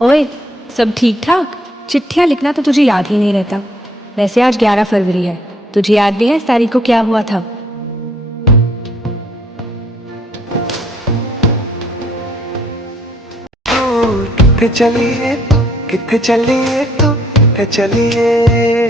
ओए, सब ठीक ठाक। चिट्ठियां लिखना तो तुझे याद ही नहीं रहता। वैसे आज 11 फरवरी है, तुझे याद नहीं है इस तारीख को क्या हुआ था? किथे चलिए तू, किथे चलिए तू, किथे चलिए।